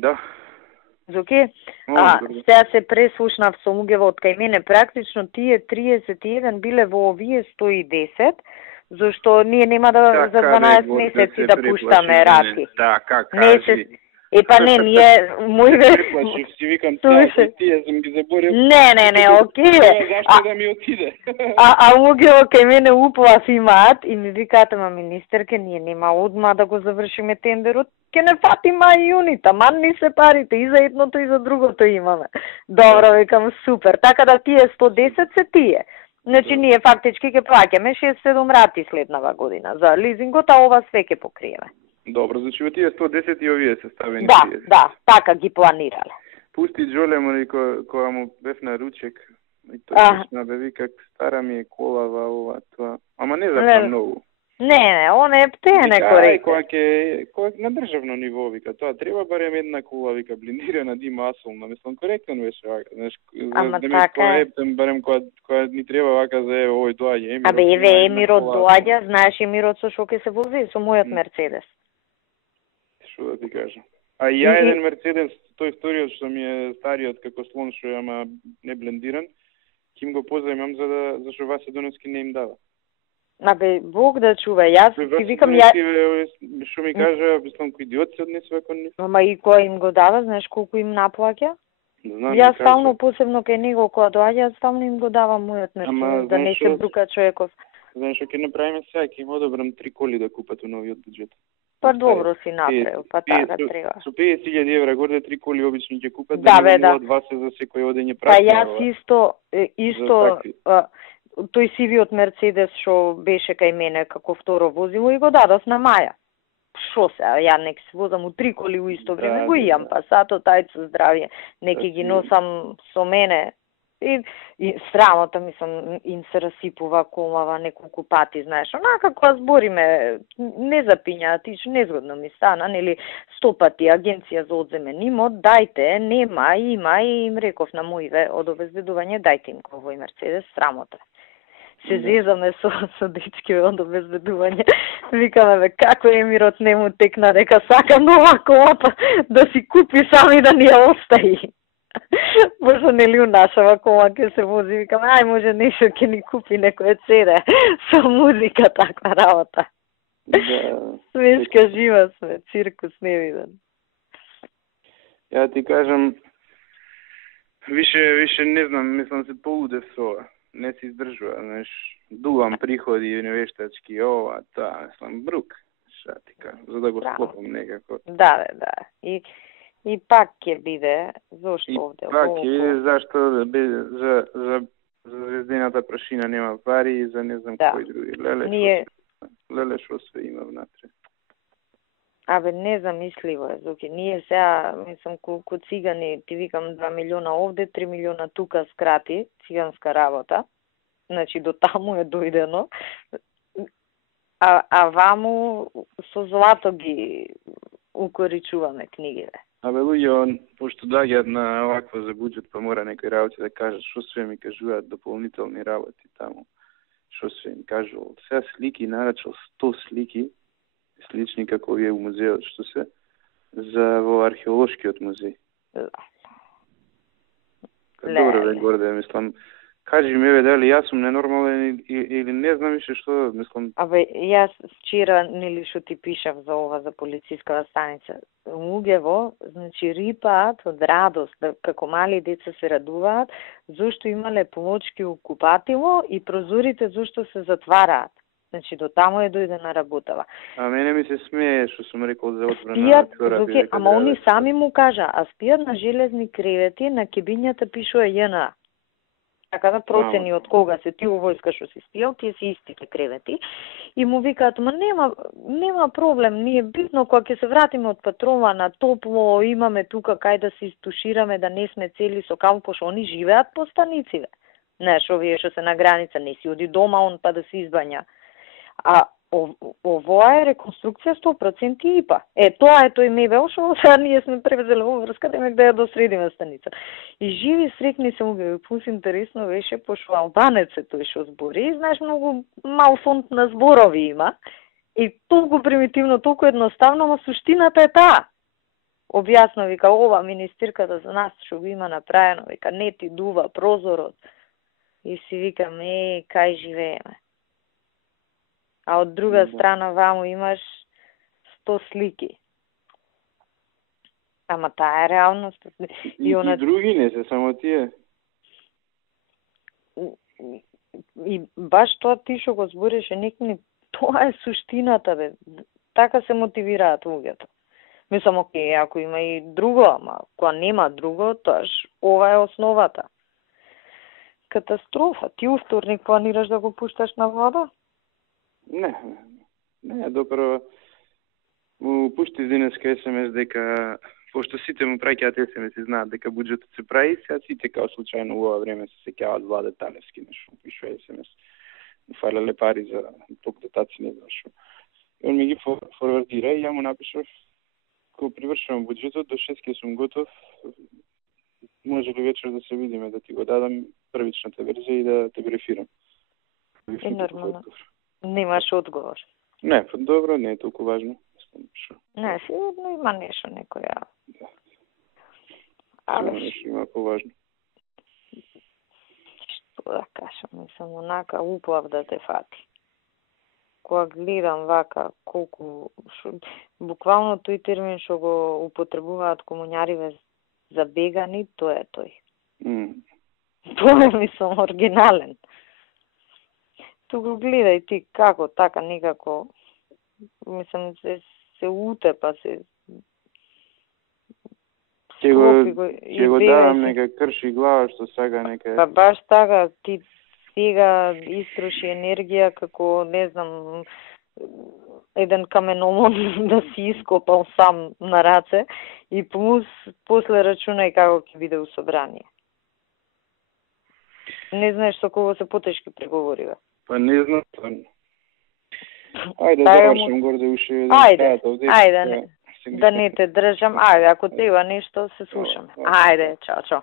Да. Зоки, сега се преслушнав со Угево од кај мене, практично тие 31 биле во овие 110, зашто ние нема да за 12 месеци да пуштаме рати. Да, как кажи. Па не, ние мојве... Преплашив си, викам, тие сум ги заборил. Не, окей. Зашто да ми отиде? Угево кај мене уплав имаат и ми викаат, министерке, ние нема одма да го завршиме тендерот, ке не фати мај и јуни, таман ни се парите, и за едното и за другото имаме. Добро, викам, супер. Така да тие 110 се тие. Значи, ние фактички ќе плаќаме 6-7 рати следнава година за лизингот, а ова све ќе покриеме. Добро, значи во тие 110 и овие се ставени. Да, така ги планирале. Пусти Джоле му кога му бев на ручек, и тој точно да вика, стара ми е колава ова, тоа. Ама не за многу. Не, он е птене коректно. Кога на државно ниво, вика, тоа треба барем една кола, вика, блиндирана да има асфалтна, мислам, коректен беше вака, знаеш, ама да така ми поептем барем кога ни треба вака за овој доаѓа Емирот. Еве Емирот доаѓа, знаеш Емирот со шо ќе се вози, со мојот Мерцедес. Што да ти кажам? А ја еден Мерцедес, тој вториот што ми е стариот како слон што е ама не блендиран, ќе им го позајмам за што Васе Доневски не им дава. Бог да чува, јас ти викам Што ми кажа, мислам, кој идиот се однесува кон нив. Ама и кој им го дава, знаеш колку им наплаќа? Знам, јас стално посебно кај него кога доаѓа, стално им го давам мојот Мерцедес, да не се брука човеков. Знаеш што ќе направиме сега, ќе им одобрам 3 коли да купат у новиот буџет. Па добро си направил, па така треба. Со 50.000 евра горе 3 коли обично ќе купат, да од вас за секој одење прашање. Па јас исто тој сивиот Мерцедес што беше кај мене како второ возило и го дадов на Маја. Шо се, ја нека се возам у 3 коли у исто време, го имам, па сато тајцо здравје, нека ги носам со мене. И срамота, мислам, им се расипува колава неколку пати, знаеш, онака кога збориме, не запиња, тиш незгодно ми стана, нели 100 пати агенција за одземен имот, дајте, нема, има, и им реков на мојве од обезбедување, дајте им овој Мерцедес, срамота. Се зезаме со дечки од обезбедување, викаме, како Емирот не му текна, дека сака нова кола, да си купи сами да ни ја остави. Пошто нели у нашава кола ќе се вози, викаме, ај може нешто ќе ни купи некој CD со музика, таква работа. Да. Смешка жива сме, циркус невиден. Ја ти кажам, више не знам, мислам се полудев со ова. Не се издржува, знаеш, дувам приходи универзитетски, ова, таа, мислам, брук, ша ти кажам, за да го склопам некако. Да. И пак ќе биде, зошто овде? И пак ќе биде, зашто за звездената прашина нема пари и за не знам кој други. Леле шо све има внатре. Незамисливо е, Зоки. Ние сега, мислам, колку цигани, ти викам 2 милиона овде, 3 милиона тука скрати, циганска работа. Значи, до таму е дојдено. А ваму со злато ги укоричуваме книгите. Луѓе, пошто доаѓаат на оваква за буџет, па мора некои работи да кажат, што све ми кажуваат дополнителни работи таму. Што све ми кажувал. Сега слики, нарачал 100 слики, слични како вие у музеот, што се, за во археолошкиот музеј. Добро ве горде, мислам. Кажи ми, дали јас сум ненормален или не знам више што, мислам. Јас вчера, нели што ти пишав за ова, за полицискава станица. Угево, значи, рипаат од радост, како мали деца се радуваат, зашто имале помочки у купатило и прозорите зашто се затвараат. Значи, до таму е дојдена работава. А мене ми се смее, што сум рекол за отбрана. Спијат, ама они сами му кажа, а спијат на железни кревети, на кебињата пишува JNA. Така да процени од кога се ти у војска што си спијал, тие се истите кревети. И му викаат, ма нема проблем, ние битно кога ќе се вратиме од патрова на топло, имаме тука кај да се истушираме, да не сме цели со кал, пошто они живеат по станиците. Знаеш, овие што се на граница, не си оди дома, он па да се избања. А овоа е реконструкција 100% ИПА. Тоа е тој мебел што сега ние сме превзели во врска да ја досредиме станица. И живи срекни се му пус интересно беше, пошто албанец е тој што збори, и знаеш, многу мал фонд на зборови има, и толку примитивно, толку едноставно, но суштината е таа. објасно, вика, ова министерката за нас што го има направено, вика, не ти дува прозорот. И си викам, кај живееме. А од друга страна ваму имаш 100 слики. Ама таа е реалност. И други не се, само тие. И баш тоа ти што го збореше, некни, тоа е суштината, бе. Така се мотивираат луѓето. Мислам, окей, ако има и друго, ама кога нема друго, тоаш ова е основата. Катастрофа. Ти вторник планираш да го пушташ на вода? Не, допро му пушти денеска СМС дека, пошто сите му праќаат СМС и знаат дека буџетот се прави, сега сите као случајно во ова време се сеќаваат Владе Талевски, нешто пишува СМС. Фалеле пари за ток дотаци, не знам шо. Он ми ги форвардира и ја му напишав, кога привршувам буџетот, до 6 ке сум готов, може ли вечер да се видиме, да ти го дадам првичната верзија и да те брефирам. И нормално. Немаш одговор. Не, добро, не е толку важно. Не, сигурно има нешто некоја. Да. Ама нешто има поважно. Што да кажам, мислам, онака уплав да те фати. Кога гледам вака, колку... Буквално тој термин што го употребуваат комуњариве за бегани, тоа е тој. Тоа е, мислам, оригинален. Ту го гледај ти како, така, некако, мислам, се утепа, се... Ќе го давам, нека крши глава, што сега нека... Па баш така, ти сега истроши енергија како, не знам, еден каменолом да си ископал сам на раце и плюс после рачунај како ќе биде усобрание. Не знаеш со кого се потешки преговори, бе? Па не знам, стварно. Ајде, завршам горде уште. Ајде, да не те држам. Ајде, ако треба нешто, се слушаме. Ајде, чао.